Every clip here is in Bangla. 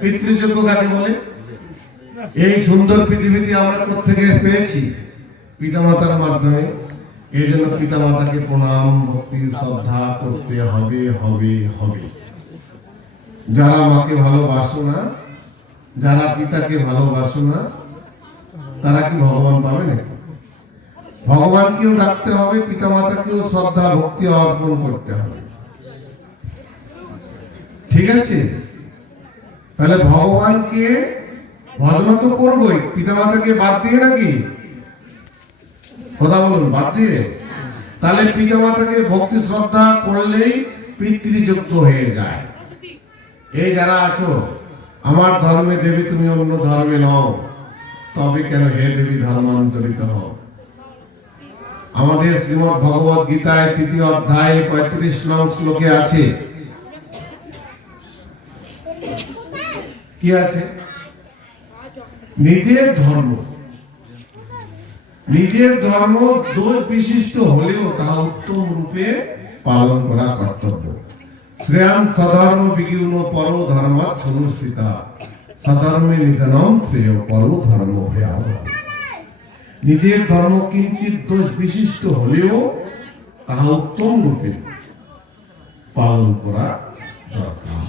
পিতৃযজ্ঞ কাকে বলে? এই সুন্দর পৃথিবীতে আমরা কোত্থেকে পেয়েছি? পিতামাতার মাধ্যমে। এই জন্য পিতামাতাকে প্রণাম, ভক্তি, শ্রদ্ধা করতে হবে হবে হবে। যারা মাকে ভালোবাসো না, যারা পিতাকে ভালোবাসো না, তারা কি ভগবান পাবে নাকি? ভগবানকেও ডাকতে হবে, পিতামাতাকেও শ্রদ্ধা ভক্তি অর্পণ করতে হবে। ঠিক আছে? তাহলে ভগবানকে ভজন তো করবোই, পিতামাতাকে বাদ দিয়ে নাকি? কথা বলুন, বাদ দিয়ে? তাহলে পিতামাতাকে ভক্তি শ্রদ্ধা করলেই পিতৃযজ্ঞ হয়ে যায়। এই যারা আছো, আমার ধর্মে দেবী, তুমি অন্য ধর্মে নও, তবে কেন হে দেবী ধর্মান্তরিত হও। আমাদের শ্রীমদ্ ভগবত গীতায় ৩য় অধ্যায়ে ৩৫ নং শ্লোকে আছে, কি আছে? নিজের ধর্ম দোষ বিশিষ্ট হলেও তা উত্তম রূপে পালন করা কর্তব্য। শ্রেয়ান সধর্ম বিগুণ পর ধর্মাৎ অনুষ্ঠিতা, সধর্মে নিধনম শ্রেয় পর ধর্ম ভয়াবহ। নিজের ধর্ম কিঞ্চিত দোষ বিশিষ্ট হলেও তা উত্তম রূপে পালন করা দরকার।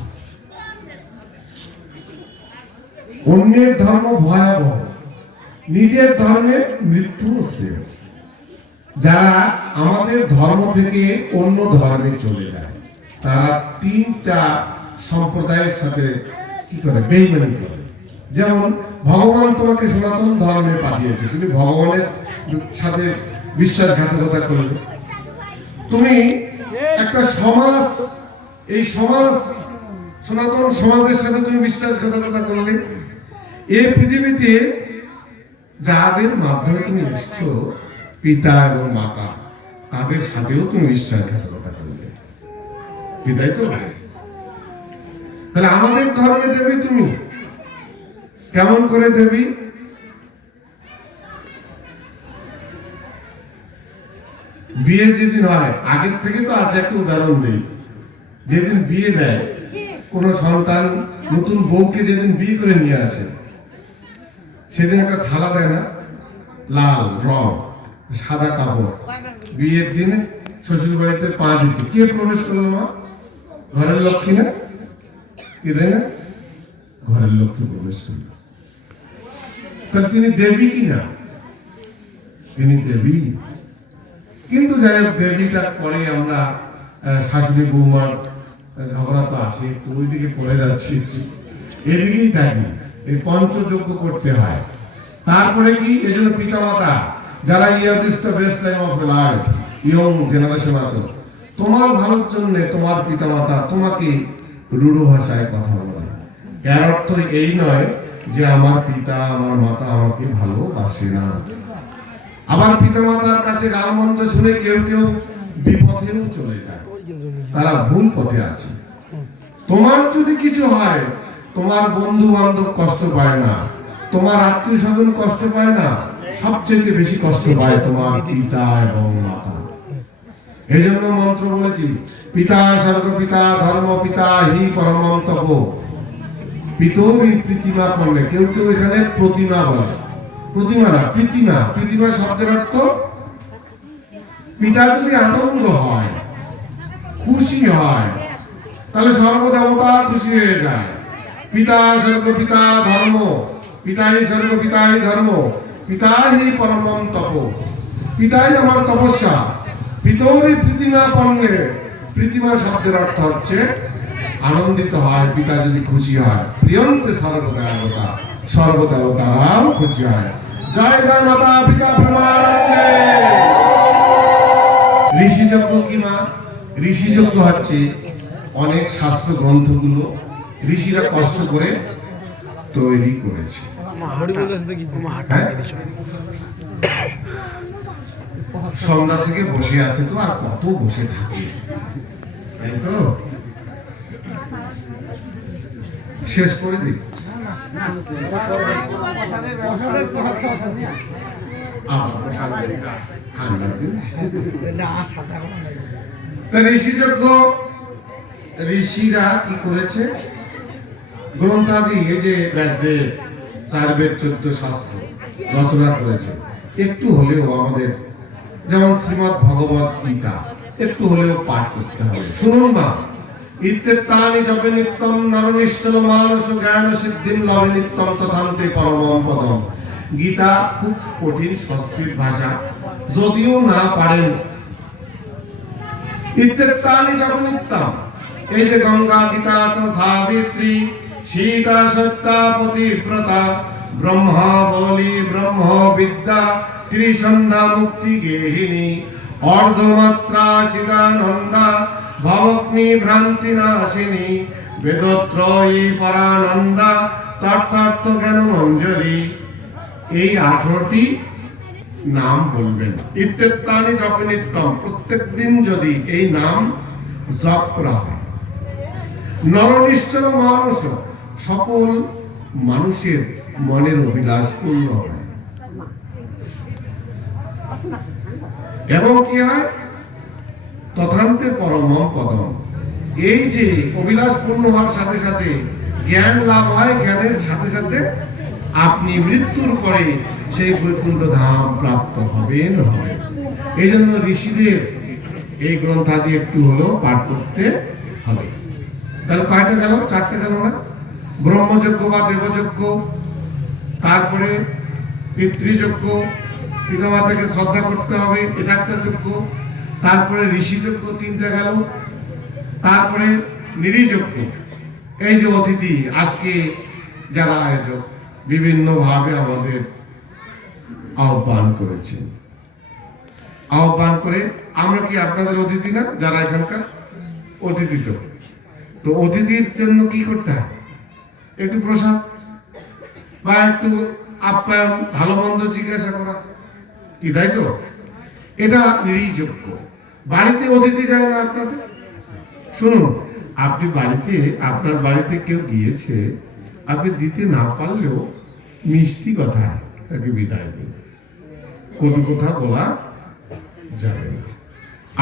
অন্যের ধর্ম ভয়াবহ, নিজের ধর্মের মৃত্যু শ্রেয়। যারা আমাদের ধর্ম থেকে অন্য ধর্মে চলে যায়, তারা 3টা সম্প্রদায়ের সাথে কি করে? বেইমানি করে। যেমন ভগবান তোমাকে সনাতন ধর্মে পাঠিয়েছে, তুমি ভগবানের সাথে বিশ্বাসঘাতকতা করলে। তুমি একটা সমাজ, এই সমাজ, সনাতন সমাজের সাথে তুমি বিশ্বাসঘাতকতা করলে। এই পৃথিবীতে যাদের মাধ্যমে তুমি এসছো, পিতা এবং মাতা, তাদের সাথেও তুমি বিশ্বাসঘাতকতা করলে। পিতাই তো। তাহলে আমাদের ধর্মে দেবী তুমি কেমন করে দেবী? বিয়ে যেদিন হয়, আগের থেকে তো আছে, একটা উদাহরণ দেই। যেদিন বিয়ে দেয় কোন সন্তান, নতুন বউকে যেদিন বিয়ে করে নিয়ে আসে, সেদিন একটা থালা দেয় না, লাল রং, সাদা কাপড়। বিয়ের দিনে শ্বশুর বাড়িতে পা দিচ্ছে, কে প্রবেশ করলো? মা, ঘরের লক্ষ্মী না? কে দেয় না? ঘরের লক্ষ্মী প্রবেশ করলো। তাহলে তিনি দেবী কিনা? তিনি দেবী। কিন্তু যাই হোক, দেবীটা পরে আমরা শাশুড়ি বৌমার ঝগড়া তো আছে, তো ওইদিকে পড়ে যাচ্ছি, এদিকেই থাকি। এই পঞ্চযজ্ঞ করতে হয়। তারপরে কি? এই জন্য পিতামাতা যারা ইয়ং জেনারেশন আছো, তোমার ভালোর জন্য তোমার পিতামাতা তোমাকে রূঢ় ভাষায় কথা বলে। এর অর্থ এই নয় যে আমার পিতা আমার মাতা আমাকে ভালোবাসে না। আবার পিতামাতার কাছে গালমন্দ শুনে কেউ কেউ বিপথেও চলে যায়, তারা ভুল পথে আছে। তোমার যদি কিছু হয়, তোমার বন্ধু বান্ধব কষ্ট পায় না, তোমার আত্মীয় স্বজন কষ্ট পায় না, সবচেয়ে বেশি কষ্ট পায় তোমার পিতা এবং মাতা। এই জন্য মন্ত্র বলেছি, পিতা স্বর্গ পিতা ধর্ম পিতা হি পরমম তপ। পিতরি প্রীতিমা পণ্যে, কেউ কেউ এখানে প্রতিমা বলে, প্রতিমা না, প্রীতিমা। প্রীতিমা শব্দের অর্থ, পিতা যদি আনন্দ হয়, খুশি হয়, তাহলে সর্বদেবতা খুশি হয়ে যায়। পিতা স্বর্গ পিতা ধর্ম, পিতাই স্বর্গ পিতাই ধর্ম, পিতাই পরমম তপ। পিতাই আমার তপস্যা। পিতরি প্রীতিমা পণ্যে, প্রীতিমা শব্দের অর্থ হচ্ছে আনন্দিত হয়, পিতা যদি খুশি হয়। প্রিয়ন্তে সর্বদেবতা, সর্বদেবতারাও খুশি হয়। জয় জয় মাতা পিতা প্রেমানন্দে। ঋষিযজ্ঞ কি মা? ঋষিযজ্ঞ হচ্ছে অনেক শাস্ত্র গ্রন্থগুলো ঋষিরা কষ্ট করে তৈরি করেছে। সন্ধ্যা থেকে বসে আছে, তো আর কত বসে থাকে, তাই তো? শেষ করে দিই। ঋষিযজ্ঞ, ঋষিরা কি করেছে? গ্রন্থাদি এই যে ব্যাসদেব 4 বেদ 14 শাস্ত্র রচনা করেছে, একটু হলেও আমাদের যেমন শ্রীমদ্ ভগবত গীতা একটু হলেও পাঠ করতে হবে। শুনুন মা, ইত্যেতানি জপে নিত্যম নরনিশ্চল মানস জ্ঞান সিদ্ধিম লভে নিত্যম তথান্তে পরমম পদম। গীতা খুব কঠিন সংস্কৃত ভাষা, যদিও না পারেন ইত্যেতানি জপে নিত্যম, এই যে গঙ্গা, গীতা, সাবিত্রী, সীতা, সত্যা, পতিব্রতা, ব্রহ্মা, বলি, ব্রহ্ম বিদ্যা, ত্রিসন্ধ্যা, মুক্তি গেহিনী, অর্ধমাত্রা, চিদানন্দা, ভবগ্নি, ভ্রান্তি নাশিনী, বেদত্রয়ী, পরানন্দা, তত্ত্বার্থ জ্ঞান মঞ্জরি। এই 18টি নাম বলবেন। ইত্যেতানি জপে নিত্যম, প্রত্যেক দিন যদি এই নাম জপ করা হয়, নরনিশ্চল মানস, সকল মানুষের মনের অভিলাষ পূর্ণ হয়। এবং কি হয়? তথান্তে পরমম পদম। এই যে অভিলাষ পূর্ণ হওয়ার সাথে সাথে জ্ঞান লাভ হয়, জ্ঞানের সাথে সাথে আপনি মৃত্যুর পরে সেই বৈকুণ্ঠ ধাম প্রাপ্ত হবেন। এই জন্য ঋষিদের এই গ্রন্থাদি একটু হলেও পাঠ করতে হবে। তাহলে কয়টা গেল? 4টে গেল না? ব্রহ্মযজ্ঞ বা দেবযজ্ঞ, তারপরে পিতৃযজ্ঞ, পিতামাতাকে শ্রদ্ধা করতে হবে, এটা একটা যজ্ঞ। তারপরে ঋষিযজ্ঞ 3টে গেল। তারপরে নিরিযজ্ঞ, এই যে অতিথি আজকে যারা আয়োজক বিভিন্নভাবে আমাদের আহ্বান করেছেন, আহ্বান করে আমরা কি আপনাদের অতিথি না? যারা এখানকার অতিথি, তো অতিথির জন্য কি করতে হয়? একটু প্রসাদ বা একটু আপ্যায়ন, ভালো মন্দ জিজ্ঞাসা করা, কি তাই তো? এটা নিরিযোগ্য। বাড়িতে অতিথি যায় না আপনাদের? শুনুন, আপনি বাড়িতে, আপনার বাড়িতে কেউ গিয়েছে, আপনি দিতে না পারলেও মিষ্টি কথায় তাকে বিদায় দিন, কোনো কথা বলা যাবে না।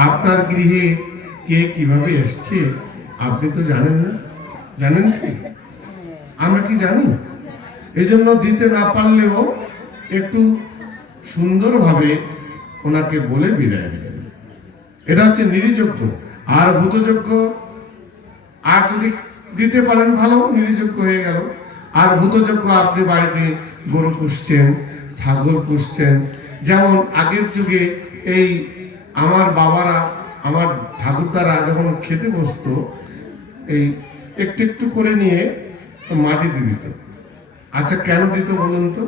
আপনার গৃহে কে কিভাবে এসছে আপনি তো জানেন না, জানেন কি? আমরা কি জানি? এই জন্য দিতে না পারলেও একটু সুন্দরভাবে ওনাকে বলে বিদায় দেবেন। এটা হচ্ছে নিরিযোগ্য। আর ভূতযোগ্য, আর যদি দিতে পারেন ভালো, নিরিযোগ্য হয়ে গেল। আর ভূতযোগ্য, আপনি বাড়িতে গরু পুষছেন, ছাগল পুষছেন, যেমন আগের যুগে এই আমার বাবারা, আমার ঠাকুরদারা যখন খেতে বসতো, এই একটু একটু করে নিয়ে মাটিতে দিত। আচ্ছা, কেন দিত বলুন তো?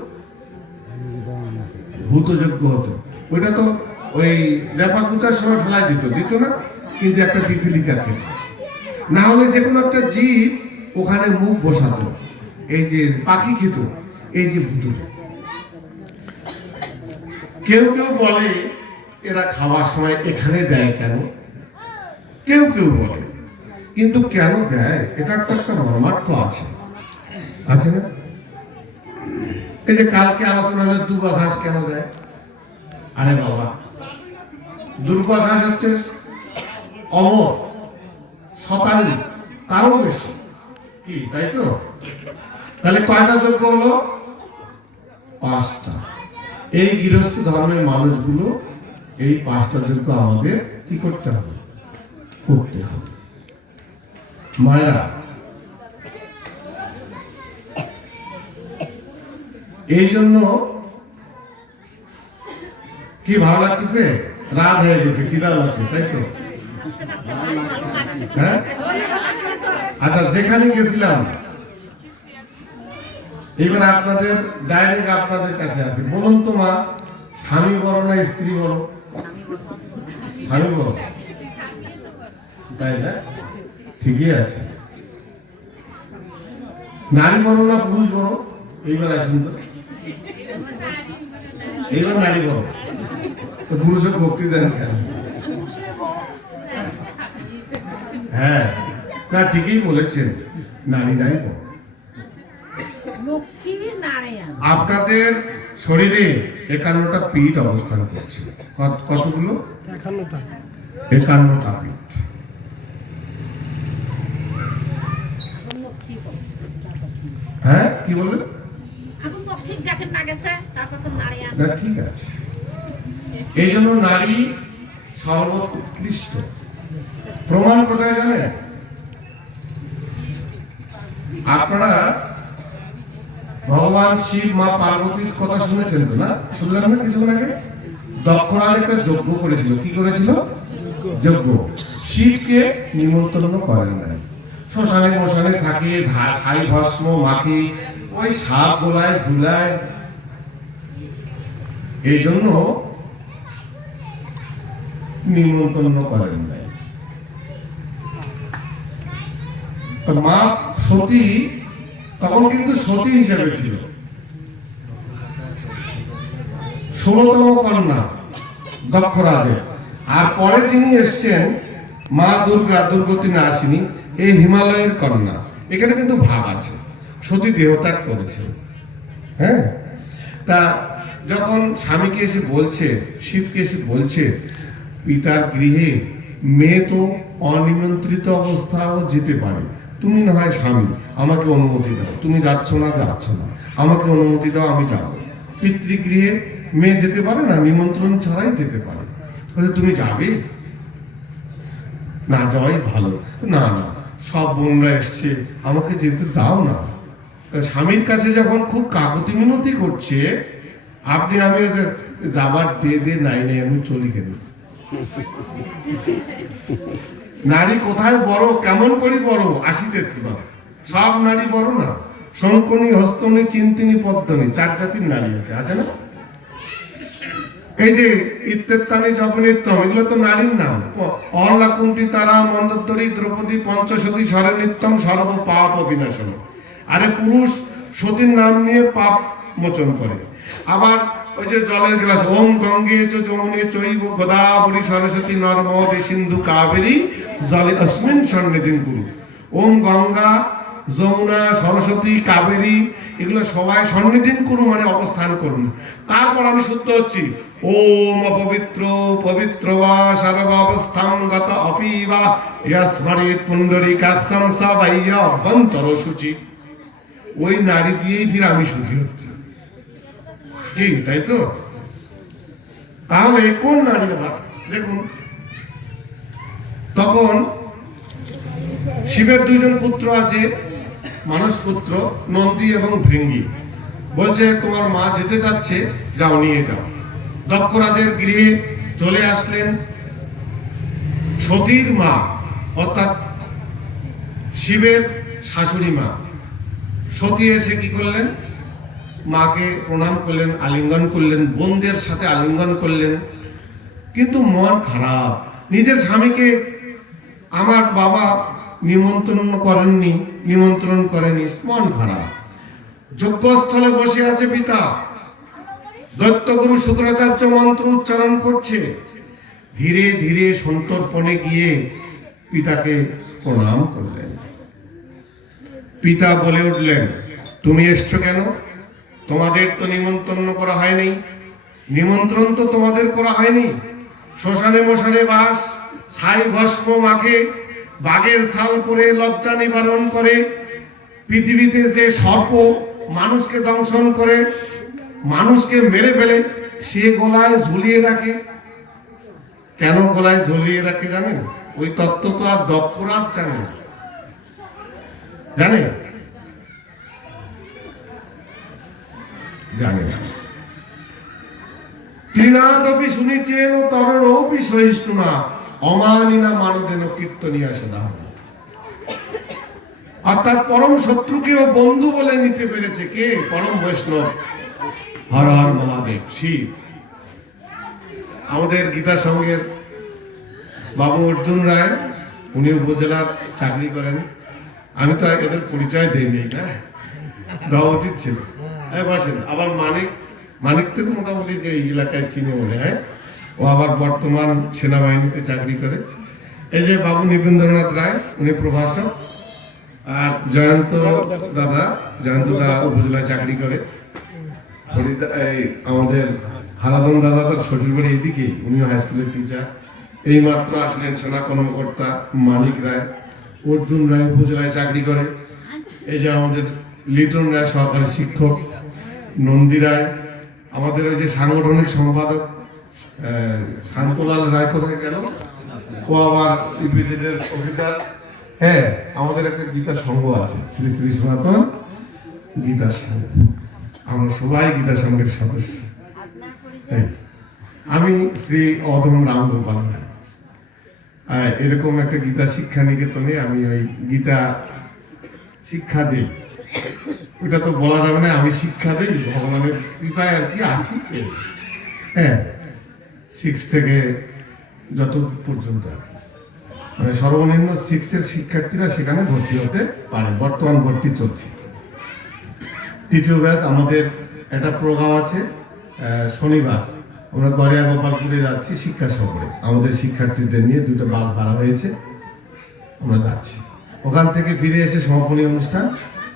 ভূতযোগ্য হতো। ওইটা তো ওই লেপা কুচার সময় ফেলাই দিত না, কিন্তু একটা পিপিলিকা খেত, না হলে যে কোনো একটা জীব ওখানে মুখ বসাতো, এই যে পাখি খেত, এই যে ভূতযোগ্য। কেউ কেউ বলে এরা খাওয়ার সময় এখানে দেয় কেন, কেউ কেউ বলে, কিন্তু কেন দেয় এটা একটা মর্মার্থ আছে, আছে না? এই যে কালকে আলোচনা হলো দুর্বা ঘাস কেন দেয়। আরে বাবা, দুর্বা ঘাস হচ্ছে অমর, শতায়ু, তারও বেশি, কি তাই তো? তাহলে কয়টা যজ্ঞ হলো? 5টা। এই গৃহস্থ ধর্মের মানুষগুলো এই 5টা যজ্ঞ আমাদের কি করতে হবে? করতে হবে। মায়েরা, এই জন্য কি ভালো লাগতেছে? রাত হয়ে গেছে, খিদা লাগছে, তাই তো? হ্যাঁ, আচ্ছা, যেখানে গেছিলাম এবার আপনাদের ডাইরেক্ট আপনাদের কাছে আছে। বলুন তো মা, স্বামী বড় না স্ত্রী বড়? স্বামী বড়, তাই না? ঠিকই আছে। নারী বড় না পুরুষ বড়? এইবার আসুন তো, এইবার নারী বড়। তো পুরুষের ভক্তি দেন কেন? হ্যাঁ, না ঠিকই বলেছেন, নারীরাই বড়। আপনাদের শরীরে 51টা পিঠ অবস্থান করছে। কতগুলো? 51টা পিঠ। হ্যাঁ কি বললেন? না ঠিক আছে, এই জন্য নারী সর্বোৎকৃষ্ট। প্রমাণ কোথায় জানেন? আপনারা ভগবান শিব মা পার্বতীর কথা শুনেছেন তো, না শুনলেন না কিছুক্ষণ আগে? দক্ষরাজ একটা যজ্ঞ করেছিল। কি করেছিল? যজ্ঞ। শিবকে নিমন্ত্রণ করেন নাই। শ্মশানে মশানে থাকে, ছাই ভস্ম মাখে, ওই সাপ গোলায় ঝুলায়, এই জন্য নিমন্ত্রণ করেন নাই। তো মা সতী তখন কিন্তু সতী হিসেবে ছিল, 16তম কন্যা দক্ষরাজের। আর পরে যিনি এসছেন মা দুর্গা, দুর্গতি না আসেনি, এই হিমালয়ের কন্যা। এখানে কিন্তু ভাগ আছে, সতী দেহত্যাগ করেছে। হ্যাঁ, তা যখন স্বামীকে এসে বলছে, শিবকে এসে বলছে, পিতার গৃহে মেয়ে তো অনিমন্ত্রিত অবস্থাও যেতে পারে, তুমি না হয় স্বামী, আমাকে অনুমতি দাও। তুমি যাচ্ছ না, আমাকে অনুমতি দাও, আমি যাব। পিতৃগৃহে মেয়ে যেতে পারে না, নিমন্ত্রণ ছাড়াই যেতে পারে। তুমি যাবে? না যাওয়াই ভালো। না না, সব বোনরা এসছে, আমাকে যেতে দাও না। স্বামীর কাছে যখন খুব কাকতি মিনতি করছে, আপনি আমি যাবার দে নাই নাই, আমি চলি কেন? নারী কোথায় বড়, কেমন করে বড় আসিতেছিল? সব নারী বড় না। শঙ্কনী, হস্তনী, চিন্তিনী, পদ্মনী, 4 জাতির নারী আছে না? এই যে ইত্তেতানি, জপনিত্যম, এগুলো তো নারীর নাম। অহল্যা, কুন্তি, তারা, মন্দোদরী, দ্রৌপদী, পঞ্চসতী, স্বরনিত্যম, সর্ব পাপ বিনাশন। আরে পুরুষ সতীর নাম নিয়ে পাপ মোচন করে। আবার ওই যে জলের গ্লাস, ওম গঙ্গে চ যমুনে চৈব গোদাবরী সরস্বতী নর্মদে সিন্ধু কাবেরী জলে অস্মিন সন্নিধিং কুরু। ওম গঙ্গা, যমুনা, সরস্বতী, কাবেরী, এগুলো সবাই সন্নিধিং কুরু মানে অবস্থান করুন। তারপর আমি শুদ্ধ হচ্ছি। ওম অপবিত্র পবিত্র বা সর্বাবস্থাং গত অপিবা ইয়াস্মরিত পুণ্ডরীকাক্ষং সা বাইয় অভ্যন্তর শুচি। ওই নারী দিয়েই ফির আমি শুচি হচ্ছি, কি তাই তো? তাহলে কোন নারী? দেখুন, তখন শিবের 2 জন পুত্র আছে, মানস পুত্র, নন্দী এবং ভৃঙ্গি। বলছে তোমার মা যেতে চাচ্ছে, যাও নিয়ে যাও। দক্ষরাজের গৃহে চলে আসলেন সতীর মা, অর্থাৎ শিবের শাশুড়ি মা। সতী এসে কি করলেন? মাকে প্রণাম করলেন, আলিঙ্গন করলেন, বোনদের সাথে আলিঙ্গন করলেন। কিন্তু মন খারাপ, নিজের স্বামীকে আমার বাবা নিমন্ত্রণ করেনি, মন খারাপ। যজ্ঞস্থলে বসে আছে পিতা, দৈত্যগুরু শুক্রাচার্য মন্ত্র উচ্চারণ করছে। ধীরে ধীরে সন্তর্পণে গিয়ে পিতাকে প্রণাম করলেন। পিতা বলে উঠলেন, তুমি এসছো কেন? তোমাদের তো নিমন্ত্রণ করা হয়নি। নিমন্ত্রণ তো তোমাদের করা হয়নি। শ্মশানে মশানে বাস, ছাই ভস্ম মাখে, বাঘের ছাল পরে লজ্জা নিবারণ করে। পৃথিবীতে যে সর্প মানুষকে দংশন করে, মানুষকে মেরে ফেলে, সে গলায় ঝুলিয়ে রাখে। কেন গলায় ঝুলিয়ে রাখে জানেন? ওই তত্ত্ব তো আর দক্ষরাজ জানে না। জানে? জানে না। তৃণাদপি শুনিছেন তররপি সহিষ্ণু না, অমানিনা মানদেন কীর্তনিয়া সদা। অর্থাৎ পরম শত্রুকেও বন্ধু বলে নিতে পেরেছে কে? পরম বৈষ্ণব, হর হর মহাদেব শিব। আমাদের গীতা সংঘের বাবু অর্জুন রায়, উনি উপজেলার চাকরি করেন। আমি তো এদের পরিচয় দেইনি, না দেওয়া উচিত ছিল। বসেন। আবার মানিক তো মোটামুটি যে এলাকায় চিনে মনে হয়, ও আবার বর্তমান সেনাবাহিনীতে চাকরি করে। এই যে বাবু নৃপেন্দ্রনাথ রায়, উনি প্রভাষক। আর জয়ন্ত দা উপজেলায় চাকরি করে। আমাদের হারাধন দাদা, তার শ্বশুর বাড়ি এদিকেই, উনিও হাই স্কুলের টিচার। এই মাত্র আসলেন সেনা কর্মকর্তা মানিক রায়। অর্জুন রায় উপজেলায় চাকরি করে। এই যে আমাদের লিটন রায় সহকারী শিক্ষক, নন্দী রায়, আমাদের ওই যে সাংগঠনিক সম্পাদক শান্তলাল রায় কোথায় গেল, ও আবার ইউপিজেডের অফিসার। হ্যাঁ, আমাদের একটা গীতা সংঘ আছে, শ্রী শ্রী সনাতন গীতা সংঘ, আমরা সবাই গীতা সংঘের সদস্য। হ্যাঁ, আমি শ্রী অধম রামগোপাল রায়। এরকম একটা গীতা শিক্ষা নিকেতনে আমি ওই গীতা শিক্ষা দিই। ওটা তো বলা যাবে না, আমি শিক্ষা দিই ভগবানের কৃপায় আর কি আছি। হ্যাঁ, 6 থেকে যত পর্যন্ত মানে সর্বনিম্ন 6-এর শিক্ষার্থীরা সেখানে ভর্তি হতে পারে। বর্তমান ভর্তি চলছে। তৃতীয় ব্যাচ আমাদের একটা প্রোগ্রাম আছে শনিবার, আমরা গড়িয়া গোপালপুরে যাচ্ছি শিক্ষা সফরে। আমাদের শিক্ষার্থীদের নিয়ে 2টা বাস ভাড়া হয়েছে, আমরা যাচ্ছি। ওখান থেকে ফিরে এসে সমাপনী অনুষ্ঠান,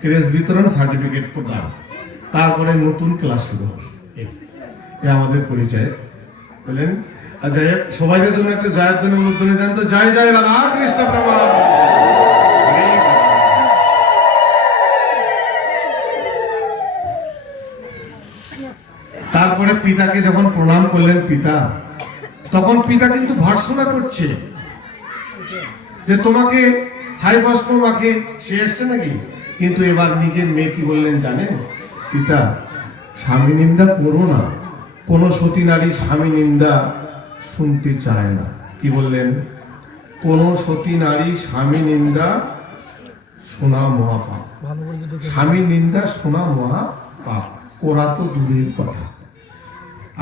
ক্রেস বিতরণ, সার্টিফিকেট প্রদান, তারপরে নতুন ক্লাস শুরু হবে। এই আমাদের পরিচয় বললেন। আর যাই হোক, সবাইয়ের জন্য একটা জয়ের জন্য উদ্বোধনী দেন তো। জয় জয় রাধা কৃষ্ণ প্রভাত। তারপরে পিতাকে যখন প্রণাম করলেন পিতা, তখন পিতা কিন্তু ভর্ৎসনা করছে যে তোমাকে ছাই ভস্ম মাখে সে এসছে নাকি। কিন্তু এবার নিজের মেয়ে কি বললেন জানেন? পিতা, স্বামী নিন্দা করো না, কোনো সতী নারী স্বামী নিন্দা শুনতে চায় না। কি বললেন? কোনো সতী নারী স্বামী নিন্দা শোনা মহাপাপ। স্বামী নিন্দা শোনা মহাপাপ, ওরা তো দূরের কথা।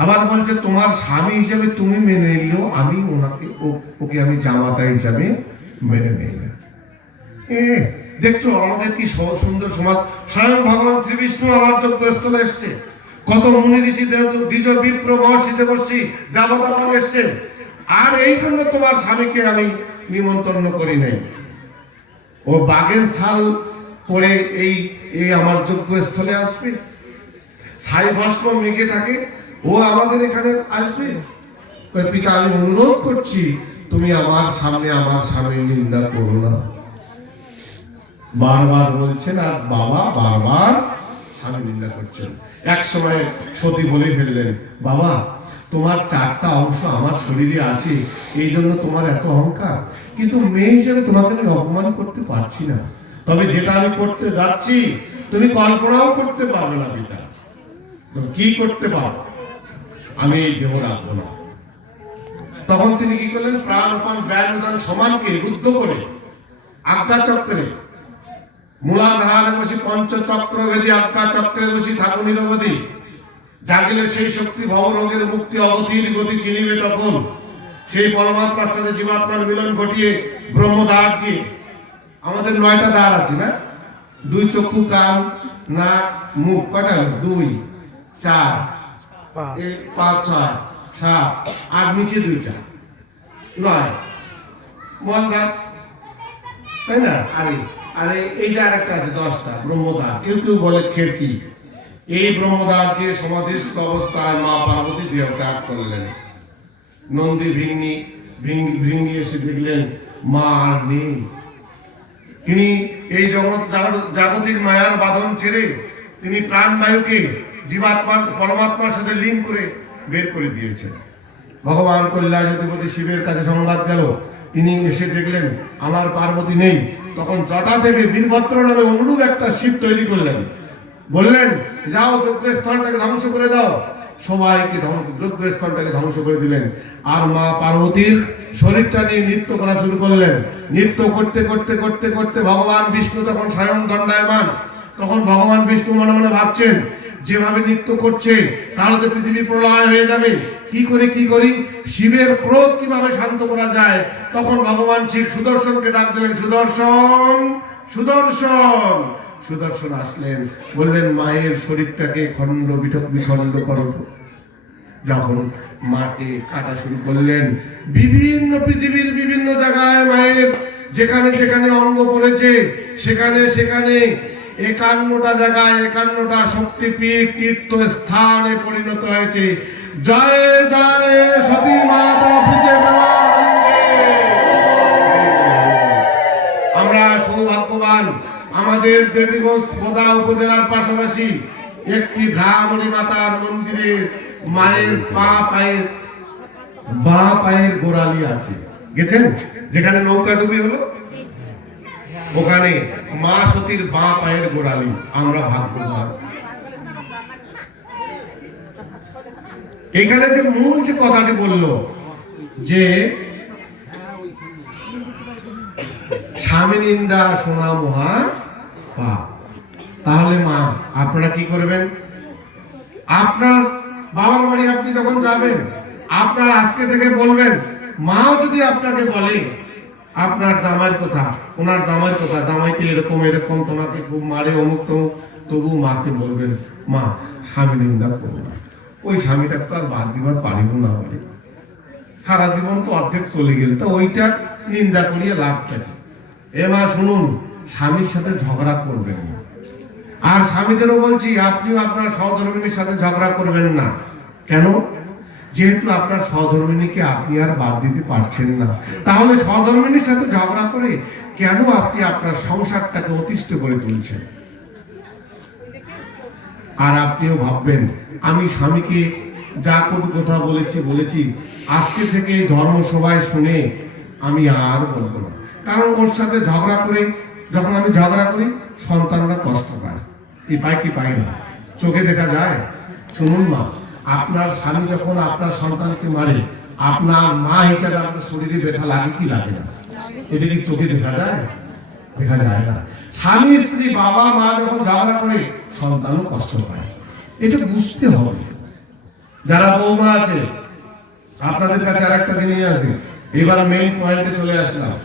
আবার বলছে তোমার স্বামী হিসেবে তুমি মেনে নিও, আমি ওকে আমি জামাতা হিসাবে মেনে নেই না। দেখছো আমাদের কি সুন্দর সমাজ। স্বয়ং ভগবান শ্রী বিষ্ণু আমার যজ্ঞস্থলে এসছে, কত মুনি ঋষি দ্বিজ বিপ্র মহর্ষি দেবর্ষি দেবতাগণ এসছে, আর এই জন্য তোমার স্বামীকে আমি নিমন্ত্রণ করি নাই। ও বাঘের ছাল পরে এই আমার যজ্ঞস্থলে আসবে, ছাই ভস্ম মেখে থাকে, ও আমাদের এখানে আসবে। পিতা, আমি অনুরোধ করছি তুমি আমার সামনে আমার স্বামীর নিন্দা করো না। বারবার বলছেন, আর বাবা বারবার স্বামী নিন্দা করছেন। এক সময় সতী বলে ফেললেন, বাবা তোমার 4টা অংশ আমার শরীরে আছে, এই জন্য তোমার এত অহংকার, কিন্তু মেয়ে হিসেবে তোমাকে আমি অপমান করতে পারছি না। তবে যেটা আমি করতে যাচ্ছি তুমি কল্পনাও করতে পারবে না পিতা। কি করতে পারো? আমি এই দেহ রাখবো না। তখন তিনি কি করলেন? প্রাণ অপান ব্যয় উদান সমানকে রুদ্ধ করে আজ্ঞা চক্রে মূলাধারে বসি পঞ্চচক্র বেদি আজ্ঞা চক্রে বসি থাকুন নিরবধি। জাগিলে সেই শক্তি ভবরোগের মুক্তি অগতির গতি চিনিবে তখন। সেই পরমাত্মার সাথে জীবাত্মার মিলন ঘটিয়ে ব্রহ্মদ্বার দিয়ে, আমাদের 9টা দ্বার আছে না? 2 চক্ষু, কান, নাক, মুখ, কয়টা? 2, 4, 5, 6, 7, আর নিচে 2টা, 9 মহাদ্বার, তাই না? আরে এই যে আরেকটা আছে 10টা ব্রহ্মদ্বার, কেউ কেউ বলে খিড়কি। এই ব্রহ্মদ্বার দিয়ে সমাধিস্থ অবস্থায় মা পার্বতী দেহ ত্যাগ করলেন। নন্দী ভৃঙ্গি এসে দেখলেন মা আর নেই। তিনি এই জাগতিক মায়ার বাঁধন ছেড়ে তিনি প্রাণবায়ুকে জীবাত্মার পরমাত্মার সাথে লিঙ্ক করে বের করে দিয়েছেন। ভগবান কৈলাসপতি শিবের কাছে সংবাদ গেল, তিনি এসে দেখলেন আমার পার্বতী নেই। তখন জটা থেকে বীরভদ্র নামে অনুরূপ একটা শিব তৈরি করলেন, বললেন যাও যজ্ঞস্থলটাকে ধ্বংস করে দাও। সবাইকে যজ্ঞস্থলটাকে ধ্বংস করে দিলেন। আর মা পার্বতীর শরীরটা নিয়ে নৃত্য করা শুরু করলেন। নৃত্য করতে করতে করতে করতে ভগবান বিষ্ণু তখন স্বয়ং দণ্ডায়মান। তখন ভগবান বিষ্ণু মনে মনে ভাবছেন, যেভাবে নৃত্য করছে তাহলে তো পৃথিবী প্রলয় হয়ে যাবে, কি করি শিবের ক্রোধ কিভাবে শান্ত করা যায়। তখন ভগবান শিব সুদর্শনকে ডাক দিলেন, সুদর্শন সুদর্শন। সুদর্শন আসলেন, বললেন মায়ের শরীরটাকে খণ্ড বিখণ্ড করো। যখন মাকে কাটা শুরু করলেন, বিভিন্ন পৃথিবীর বিভিন্ন জায়গায় মায়ের যেখানে যেখানে অঙ্গ পড়েছে সেখানে সেখানে 51টা জায়গায় 51টা শক্তিপীঠ তীর্থস্থানে পরিণত হয়েছে। জয় জয় সতী মাতা প্রেমানন্দে। আমরা সৌভাগ্যবান, আমাদের দেবীগঞ্জ বোদা উপজেলার পাশাপাশি একটি ভ্রামরী মাতার মন্দিরের মায়ের বাঁ পায়ের গোড়ালি আছে, গেছেন? যেখানে নৌকা ডুবি হলো ওখানে মা সতীর বাঁ পায়ের গোড়ালি। আমরা ভাগ্যবান। এখানে যে মূল যে কথাটি বললো যে স্বামী নিন্দা শোনা মহা পাপ, তাহলে মা আপনারা কি করবেন? আপনার বাবার বাড়ি আপনি যখন যাবেন, আপনার আজকে থেকে বলবেন, মাও যদি আপনাকে বলে আপনার জামাইয়ের কথা, ওনার জামাইয়ের কথা, জামাইকে এরকম এরকম তোমাকে খুব মারে অমুক তমুক, তবু মাকে বলবেন, মা স্বামী নিন্দা করবো না। ওই স্বামীটাকে তো আর বাদ দিবার পারিব না, বলে সারা জীবন তো অর্ধেক চলে গেল, তো ওইটা নিন্দা করিয়ে লাভটা কি? এ মা শুনুন, স্বামীর সাথে ঝগড়া করবেন না। আর স্বামীদেরও বলছি, আপনিও আপনার সহধর্মিনীর সাথে ঝগড়া করবেন না। কেন? যেহেতু আপনার সহধর্মিনীকে আপনি আর বাদ দিতে পারছেন না, তাহলে সহধর্মিনীর সাথে ঝগড়া করে কেন আপনি আপনার সংসারটাকে অতিষ্ঠ করে তুলছেন? আর আপনিও ভাববেন, আমি স্বামীকে যা কটু কথা বলেছি, আজকে থেকে ধর্মসভায় শুনে আমি আর বলবো না। কারণ ওর সাথে ঝগড়া করে, যখন আমি ঝগড়া করি, সন্তানরা কষ্ট পায়। কি পায় কি পায় না, চোখে দেখা যায়। শুনুন মা, আপনার স্বামী যখন আপনার সন্তানকে মারে, আপনার মা হিসাবে আপনার শরীরে ব্যথা লাগে কি লাগে না? এটা কি চোখে দেখা যায়? দেখা যায় না। স্বামী স্ত্রী বাবা মা যখন ঝগড়া করে, সন্তানও কষ্ট পায়। এটা বুঝতে হবে। যারা বৌমা আছে, আপনাদের কাছে আর একটা জিনিস আছে। এবার মেইন পয়েন্টে চলে আসলাম।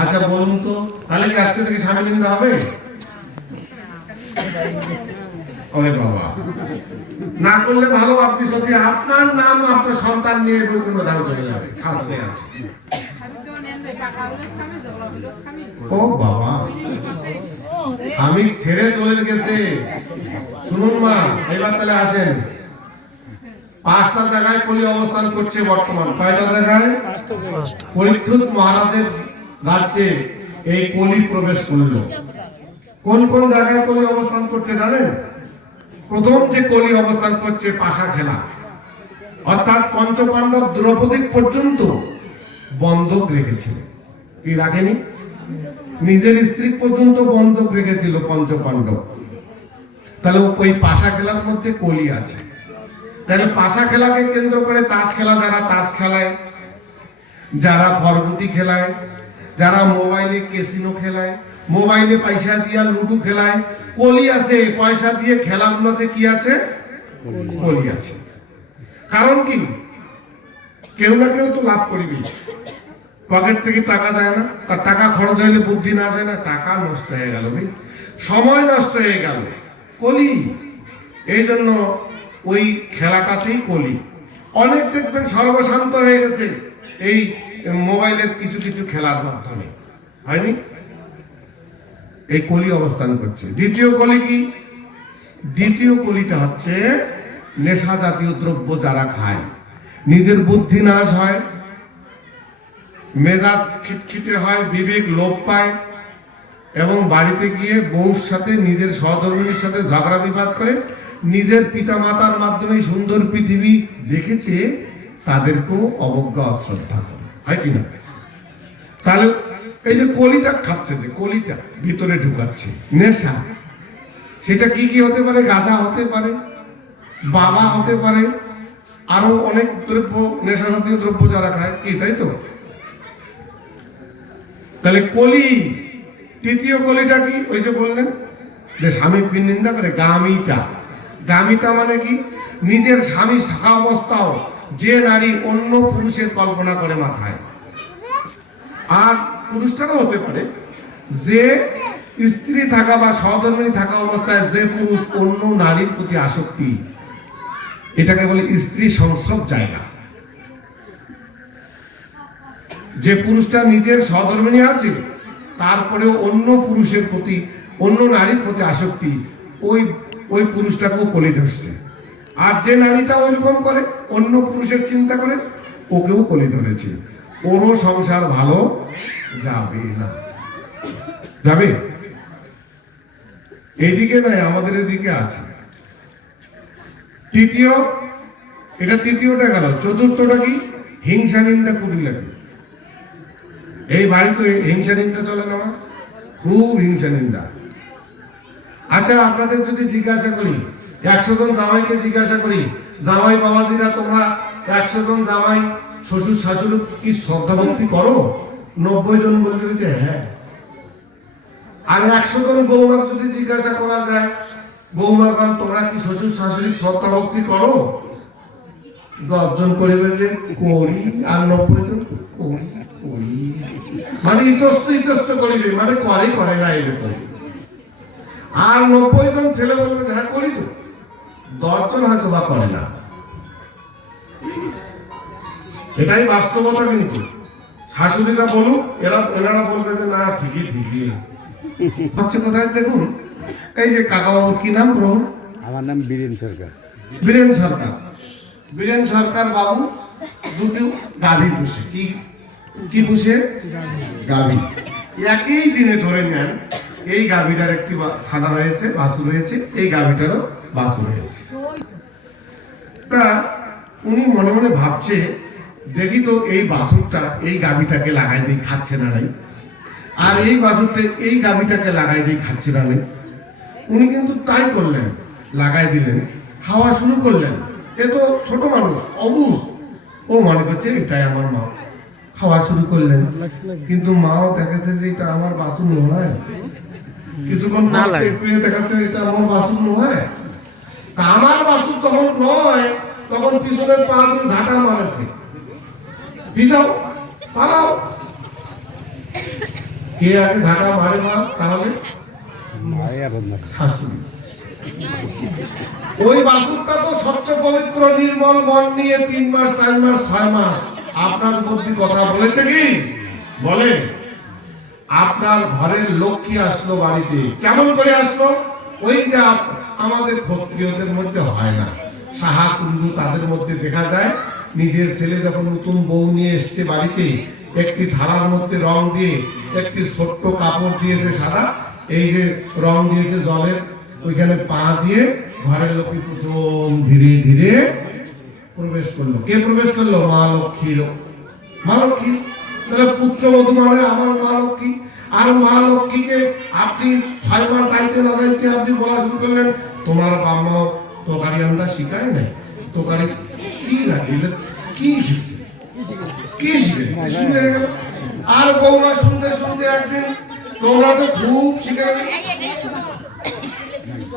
আচ্ছা বলুন তো, তাহলে কি আজকে থেকে স্বামী নিন্দা হবে? ওরে বাবা, না করলে ভালো। আপনি সত্যি আপনার নাম আপনার সন্তান নিয়ে বৈকুণ্ঠ ধামে চলে যাবে, শাস্ত্রে আছে। ও বাবা, স্বামী ছেড়ে চলে গেছে। শুনুন মা, এবার তাহলে আসেন। 5টা জায়গায় কলি অবস্থান করছে বর্তমান। কয়টা জায়গায়? পরীক্ষিত মহারাজের রাজ্যে এই কলি প্রবেশ করলো। কোন কোন জায়গায় কলি অবস্থান করছে জানেন? প্রথম যে কলি অবস্থান করছে পাশা খেলা, অর্থাৎ পঞ্চপাণ্ডব দ্রৌপদী পর্যন্ত বন্ধক রেখেছিল। কি রাখেনি? নিজের স্ত্রী পর্যন্ত বন্ধক রেখেছিল পঞ্চপাণ্ডব। তাহলে ওই পাশা খেলার মধ্যে কলি আছে। তাহলে পাশা খেলাকে কেন্দ্র করে তাস খেলা, যারা তাস খেলায়, যারা ফরগুটি খেলায়, যারা মোবাইলে ক্যাসিনো খেলায়, মোবাইলে পয়সা দিয়ে লুডু খেলায়, কলি আছে। পয়সা দিয়ে খেলাগুলোতে কি আছে? কলি আছে। কারণ কি? কেউ না কেউ তো লাভ করবি। পকেট থেকে টাকা যায় না, তার টাকা খরচ হইলে বুদ্ধি না যায় না, টাকা নষ্ট হয়ে গেল, সময় নষ্ট হয়ে গেল, কলি। এই জন্য ওই খেলাটাতেই কলি। অনেক দেখবেন সর্বশান্ত হয়ে গেছে এই মোবাইলের কিছু কিছু খেলার মাধ্যমে, হয়নি? এই কলি অবস্থান করছে। দ্বিতীয় কলি কি? দ্বিতীয় কলিটা হচ্ছে নেশা জাতীয় দ্রব্য যারা খায়, নিজের বুদ্ধি নাশ হয়, মেজাজ খিটখিটে হয়, বিবেক লোপ পায়, এবং বাড়িতে গিয়ে বউর সাথে, নিজের সহধর্মিনীর সাথে ঝগড়া বিবাদ করে, নিজের পিতা মাতার মাধ্যমে সুন্দর পৃথিবী দেখেছে তাদেরকেও অবজ্ঞা অশ্রদ্ধা করে, হয় কিনা? তাহলে এই যে কলিটা খাচ্ছে, যে কলিটা ভিতরে ঢুকাচ্ছে নেশা, সেটা কি কি হতে পারে? গাঁজা হতে পারে, বাবা হতে পারে, আরো অনেক দ্রব্য, নেশা জাতীয় দ্রব্য যারা খায়, কি তাই তো? তাহলে কলি। তৃতীয় কলিটা কি? ওই যে বললেন যে স্বামী নিন্দা করে, গামিতা। গামিতা মানে কি? নিজের স্বামী থাকা অবস্থাও যে নারী অন্য পুরুষের কল্পনা করে মাথায়। আর পুরুষটারও হতে পারে যে স্ত্রী থাকা বা সহধর্মিনী থাকা অবস্থায় যে পুরুষ অন্য নারীর প্রতি আসক্তি, এটাকে বলে স্ত্রী সংস্রব জায়গা। যে পুরুষটা নিজের সহধর্মিনী আছে, তারপরেও অন্য পুরুষের প্রতি, অন্য নারীর প্রতি আসক্তি, ওই পুরুষটাকেও কলি ধরছে। আর যে নারীটা ওইরকম করে, অন্য পুরুষের চিন্তা করে, ওকেও কলি ধরেছে। ওরও সংসার ভালো যাবে না। যাবে? এইদিকে নয়, আমাদের এদিকে আছে। তৃতীয়, এটা তৃতীয়টা গেল। চতুর্থটা কি? হিংসা নিন্দা কুটিলাটি। এই বাড়িতে হিংসা নিন্দা চলে না? খুব হিংসা নিন্দা। আচ্ছা, আপনাদের যদি জিজ্ঞাসা করি, 100 জন জামাইকে জিজ্ঞাসা করি, জামাই বাবাজিরা তোমরা 100 জন জামাই শ্বশুর শাশুড়ি কি শ্রদ্ধা ভক্তি করো? 90 জন বলবে যে হ্যাঁ। আর 100 জন বৌমার যদি জিজ্ঞাসা করা যায়, বৌমাগণ তোমরা কি শ্বশুর শাশুড়ি শ্রদ্ধা ভক্তি করো? 10 জন করবে যে করি, আর 90 জন করি করি, মানে ইতস্ত করিবে, মানে করে না এরকম। আর 90 জন ছেলে বলবে যে হ্যাঁ করি তো, 10 জন হয়তো বা করে না। এটাই বাস্তবতা। কিন্তু শাশুড়িরা বলুক, এনারা বলবে যে না ঠিকই হচ্ছে। কোথায় দেখুন, এই যে কাকাবাবুর কি নাম? প্রভু, আমার নাম বীরেন সরকার। বীরেন সরকার। বীরেন সরকার বাবু দুটো গাভী পুষে। কি পুষে? গাভী। একই দিনে ধরে নেন, এই গাভীটার একটি ছানা হয়েছে, বাছুর হয়েছে, এই গাভীটারও বাছুর হয়েছে। তা উনি মনে মনে ভাবছে, দেখি তো এই বাছুরটা এই গাভীটাকে লাগাই দিয়ে খাচ্ছে না নাই, আর এই বাছুরটা এই গাভীটাকে লাগাই দিয়ে খাচ্ছে না নাই। উনি কিন্তু তাই করলেন, লাগাই দিলেন, খাওয়া শুরু করলেন। এ তো ছোট মানুষ, অবুঝ, ও মনে করছে এটাই আমার মা। খাওয়া শুরু করলেন, কিন্তু মাও দেখাচ্ছে যে এটা আমার বাছুর নয়। কিছুক্ষণ পরে দেখাচ্ছে এটা আমার বাছুর নয়। তা আমার বাছুর যখন নয়, তখন পিছনের পা দিয়ে ঝাঁটা মারেছে, পিছাও পালাও। কে আগে ঝাঁটা মারে মা? তাহলে শাশুড়ি। ওই বাছুরটা তো স্বচ্ছ পবিত্র নির্মল মন নিয়ে 3 মাস 4 মাস 6 মাস আপনার বুদ্ধি কথা বলেছে কি? বলে আপনার ঘরের লক্ষ্মী আসলো বাড়িতে। কেমন করে আসলো? ওই যে আমাদের ক্ষত্রিয়দের মধ্যে হয় না, সাহা কুন্দু, তাদের মধ্যে দেখা যায় নিজের ছেলে যখন নতুন বউ নিয়ে এসছে বাড়িতে, একটি থালার মধ্যে রং দিয়ে একটি ছোট্ট কাপড় দিয়েছে সাদা, এই যে রং দিয়েছে জলের, ওইখানে পা দিয়ে ঘরের লক্ষ্মী প্রথম ধীরে ধীরে প্রবেশ করলো। কে প্রবেশ করলো? মা লক্ষ্মী। মা লক্ষ্মী তাহলে পুত্রবধূ মানে আমার মা লক্ষ্মী। আর মা লক্ষ্মীকে আপনি 6 মাস চাইতে না চাইতে আপনি বলা শুরু করলেন, তোমার বাবা তরকারি রান্না শিখায় নাই, তরকারি কি রাখলে কি শিখছে, কি শিখে শুরু হয়ে গেল। আর বৌমা শুনতে শুনতে একদিন, তোমরা তো খুব শিখে,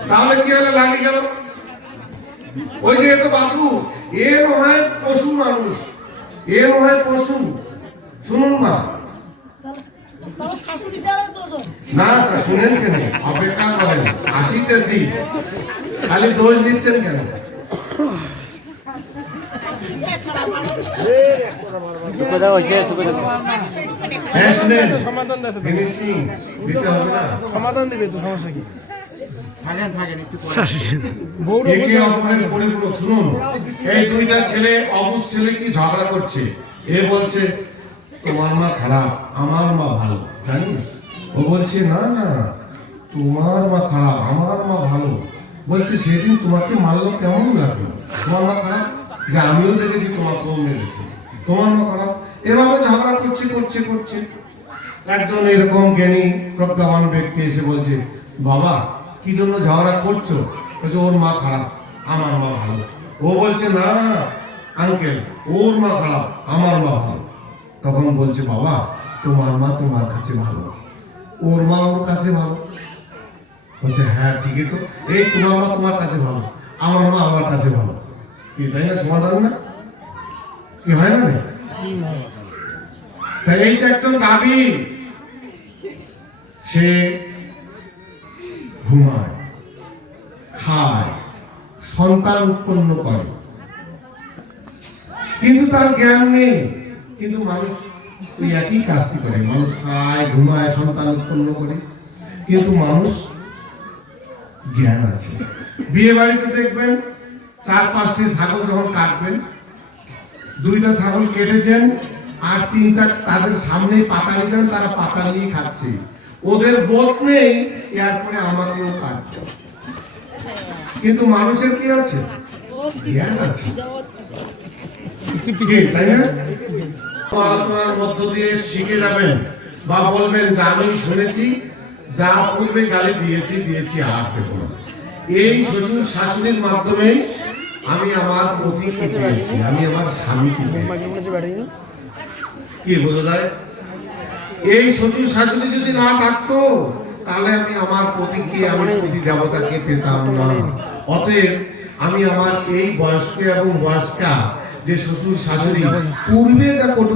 তাহলে কি হলো? লাগে গেল। ওই যে এত বাসু, এ নয় পশু মানুষ, এ নয় পশু। শুনুন মা, না শুনেন কেন? অপেক্ষা করেন, আসিতেছি। খালি দোষ দিচ্ছেন কেন? হ্যাঁ শুনেন, ফিনিশিং দিতে হবে না, সমাধান দিবে তো, সমস্যা কি? একে অপরের পরিপূরক। শুনুন, এই দুইটা ছেলে, অবুঝ ছেলে কি ঝগড়া করছে। এ বলছে তোমার মা খারাপ, আমার মা ভালো, জানিস? ও বলছে না না, তোমার মা খারাপ, আমার মা ভালো। বলছে সেদিন তোমাকে মারলো, কেমন লাগলো? তোমার মা খারাপ, যে আমিও দেখেছি তোমাকেও মেরেছে, তোমার মা খারাপ। এভাবে ঝগড়া করছে করছে করছে। একজন এরকম জ্ঞানী প্রজ্ঞাবান ব্যক্তি এসে বলছে, বাবা কি জন্য ঝগড়া করছো? বলছে ওর মা খারাপ, আমার মা ভালো। ও বলছে না আঙ্কেল, ওর মা খারাপ, আমার মা ভালো। তখন বলছে বাবা তোমার মা তোমার কাছে ভালো, ওর মা ওর কাছে ভালো। বলছে হ্যাঁ ঠিকই তো, এই তোমার মা তোমার কাছে ভালো, আমার মা আমার কাছে ভালো। কি তাই না? সমাধান না? কি হয় না? তাই এই যে একজন গাভী, সে ঘুমায়, খায়, সন্তান উৎপন্ন করে, কিন্তু তার জ্ঞান নেই। কিন্তু মানুষ ওই একই কাজটি করে, মানুষ খায়, ঘুমায়, সন্তান উৎপন্ন করে, কিন্তু মানুষ জ্ঞান আছে। বিয়ে বাড়িতে দেখবেন 4-5টি ছাগল যখন কাটবেন, 2টা ছাগল কেটেছেন আর 3টা তাদের সামনে পাতাড়ি দেন, তারা পাতাড়িয়ে খাচ্ছে। ওদের বোধ নেই, এরপরে আমাকেও কাটতে হবে। কিন্তু মানুষের কি আছে? জ্ঞান আছে, কি, তাই না? আলোচনার মধ্য দিয়ে শিখে যাবেন বা বলবেন যে আমি শুনেছি, যা পূর্বে গালি দিয়েছি আর দেব না। এই শ্বশুর শাশুড়ির মাধ্যমে আমি আমার পতিকে পেয়েছি, আমি আমার স্বামীকে পেয়েছি। কি বোঝা যায়? এই শ্বশুর শাশুড়ি যদি না থাকতো, তাহলে আমি আমার পতিকে, আমি পতি দেবতাকে পেতাম না। অতএব আমি আমার এই বয়স্ক এবং বয়স্কা যে শ্বশুর শাশুড়ি পূর্বে যা কটু